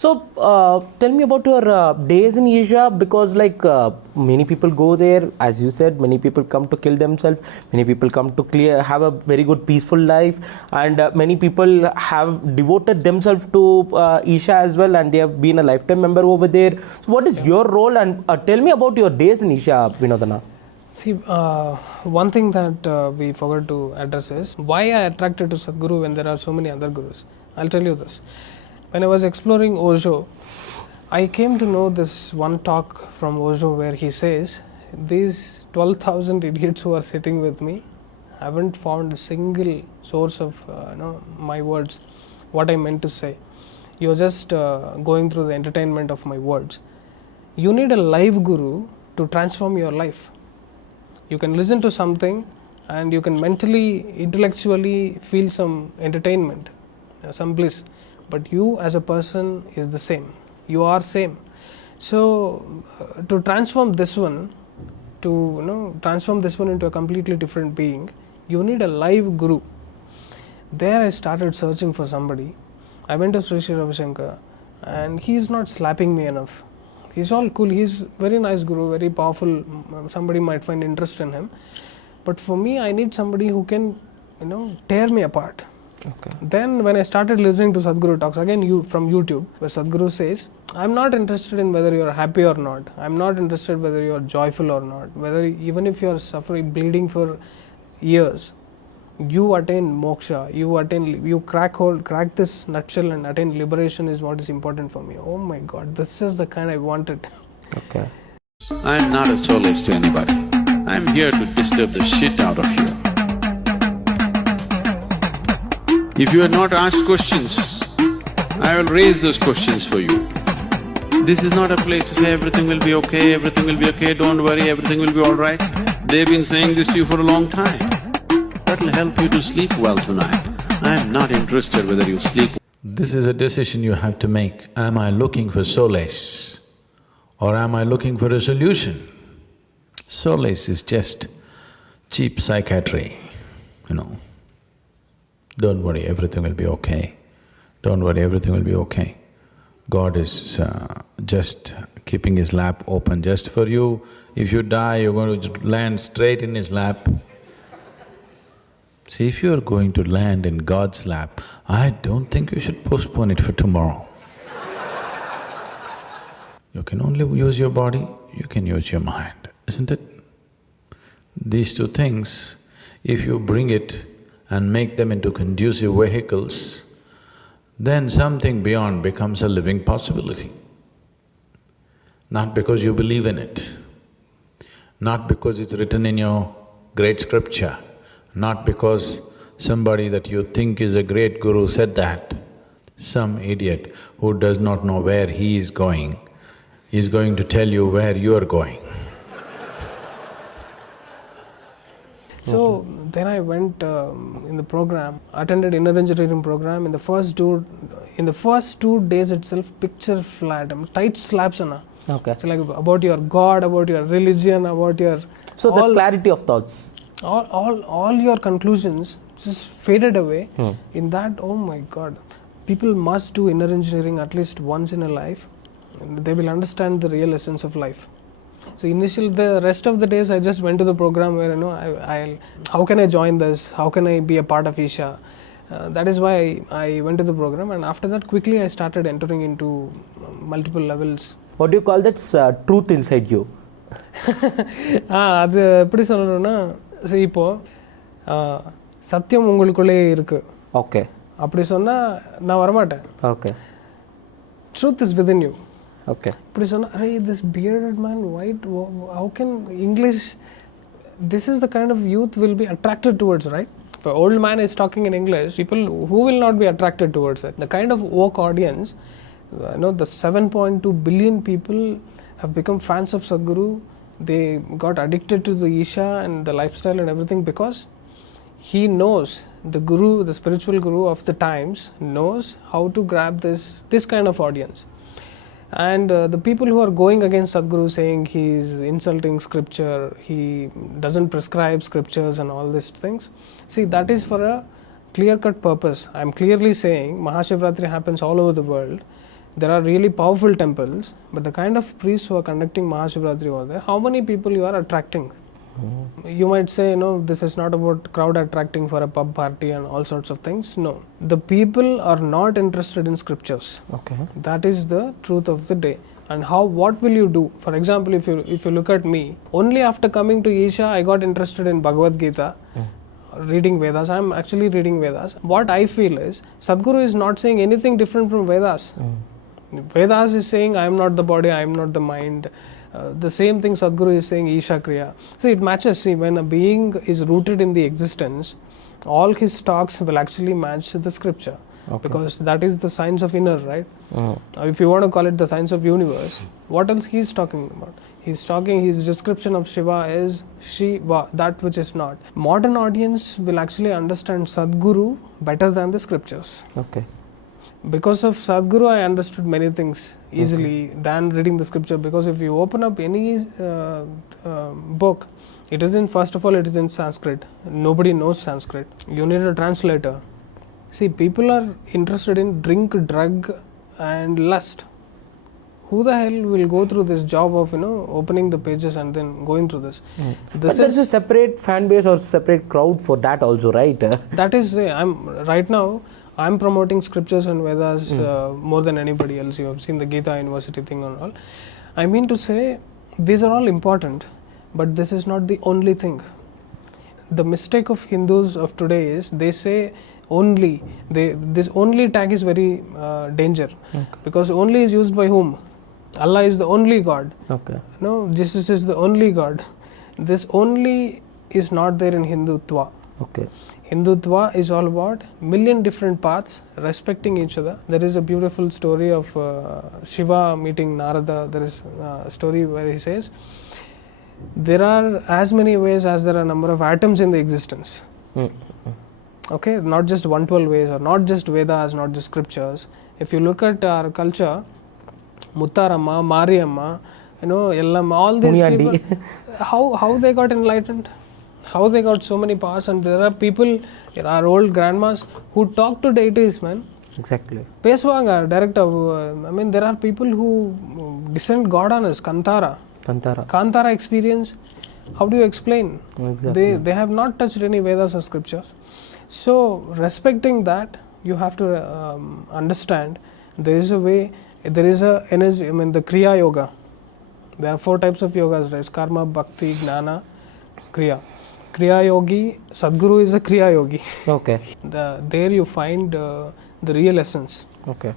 So, tell me about your days in Isha, because many people go there, as you said, many people come to kill themselves, many people come to have a very good peaceful life, and many people have devoted themselves to Isha as well, and they have been a lifetime member over there. So what is your role, and tell me about your days in Isha, Vinodana. See, one thing that we forgot to address is why I attracted to Sadhguru when there are so many other gurus. I'll tell you this. When I was exploring Osho, I came to know this one talk from Osho where he says, these 12,000 idiots who are sitting with me haven't found a single source of my words, what I meant to say. You're just going through the entertainment of my words. You need a live guru to transform your life. You can listen to something and you can mentally, intellectually feel some entertainment, some bliss. But you as a person is the same. You are same. So to transform this one, into a completely different being, you need a live guru. There I started searching for somebody. I went to Sri Sri Ravi Shankar, and he's not slapping me enough. He's all cool. He's very nice guru, very powerful. Somebody might find interest in him. But for me, I need somebody who can, tear me apart. Okay. Then when I started listening to Sadhguru talks, again from YouTube, where Sadhguru says, I'm not interested in whether you're happy or not. I'm not interested whether you're joyful or not. Whether even if you're suffering, bleeding for years, you attain moksha, you crack this nutshell and attain liberation is what is important for me. Oh my God, this is the kind I wanted. Okay. I'm not a solace to anybody. I'm here to disturb the shit out of you. If you are not asked questions, I will raise those questions for you. This is not a place to say everything will be okay, don't worry, everything will be all right. They've been saying this to you for a long time. That'll help you to sleep well tonight. I am not interested whether you sleep. This is a decision you have to make. Am I looking for solace or am I looking for a solution? Solace is just cheap psychiatry, Don't worry, everything will be okay. Don't worry, everything will be okay. God is just keeping His lap open just for you. If you die, you're going to land straight in His lap. See, if you're going to land in God's lap, I don't think you should postpone it for tomorrow. You can only use your body, you can use your mind, isn't it? These two things, if you bring it and make them into conducive vehicles, then something beyond becomes a living possibility. Not because you believe in it, not because it's written in your great scripture, not because somebody that you think is a great guru said that. Some idiot who does not know where he is going to tell you where you are going. So then I went in the program, attended inner engineering program. In the first 2 days itself, picture flat, tight slaps, Anna. Okay. It's like about your God, about your religion, about your… So the clarity of thoughts. All your conclusions just faded away. In that, oh my God, people must do inner engineering at least once in a life. And they will understand the real essence of life. So the rest of the days I just went to the program where how can I join this? How can I be a part of Isha? That is why I went to the program, and after that quickly I started entering into multiple levels. What do you call that? Truth inside you. அது எப்படி சொல்லணும்னா, இப்போ சத்தியம் உங்களுக்குள்ளே இருக்கு. Okay. அப்படி சொன்னா நான் வரமாட்டேன். Okay. Truth is within you. Okay. இப்படி சொன்னா, this bearded man, white, how can English… This is the kind of youth will be attracted towards, right? If an old man is talking in English, people who will not be attracted towards it. The kind of woke audience, the 7.2 billion people have become fans of Sadhguru. They got addicted to the Isha and the lifestyle and everything because he knows, the guru, the spiritual guru of the times knows how to grab this kind of audience. And the people who are going against Sadhguru, saying he is insulting scripture, he doesn't prescribe scriptures and all these things, see, that is for a clear-cut purpose. I am clearly saying Mahashivratri happens all over the world. there are really powerful temples, but the kind of priests who are conducting Mahashivratri over there, how many people you are attracting? You might say, no, this is not about crowd attracting for a pub party and all sorts of things. No, the people are not interested in scriptures. Okay. That is the truth of the day. And what will you do? For example, if you look at me, only after coming to Isha, I got interested in Bhagavad Gita, reading Vedas. I am actually reading Vedas. What I feel is, Sadhguru is not saying anything different from Vedas. Vedas is saying, I am not the body, I am not the mind. The same thing Sadhguru is saying, Isha Kriya. So it matches. See, when a being is rooted in the existence, all his talks will actually match the scripture. Okay. Because that is the science of inner, right? If you want to call it the science of universe, what else he is talking about? His description of Shiva is Shiva, that which is not. Modern audience will actually understand Sadhguru better than the scriptures. Okay. Because of Sadhguru, I understood many things easily than reading the scripture. Because if you open up any book, it is in, first of all, it is in Sanskrit. Nobody knows Sanskrit. You need a translator. See, people are interested in drink, drug and lust. Who the hell will go through this job of, opening the pages and then going through this? But there's a separate fan base or separate crowd for that also, right? That is, I'm promoting scriptures and Vedas more than anybody else. You have seen the Gita University thing and all. I mean to say, these are all important, but this is not the only thing. The mistake of Hindus of today is they say only. This only tag is very danger. Okay. Because only is used by whom? Allah is the only God. Okay. No, Jesus is the only God. This only is not there in Hindutva. Okay. Hindutva is all about million different paths respecting each other. There is a beautiful story of Shiva meeting Narada. There is a story where he says, there are as many ways as there are number of atoms in the existence. Okay, not just 112 ways, or not just Vedas, not just scriptures. If you look at our culture, Muttarama, Mariamma, Yellamma, all these people, how they got enlightened? How they got so many powers? And there are people, our old grandmas, who talk to deities, man. Exactly. Peswanga, director, there are people who descend God on us, Kantara experience. How do you explain? Exactly. They have not touched any Vedas or scriptures. So, respecting that, you have to understand there is a way, there is a energy, the Kriya Yoga. There are 4 types of yogas, there is Karma, Bhakti, Gnana, Kriya. Kriya Yogi, Sadhguru is a Kriya Yogi. Okay. There you find the real essence. Okay.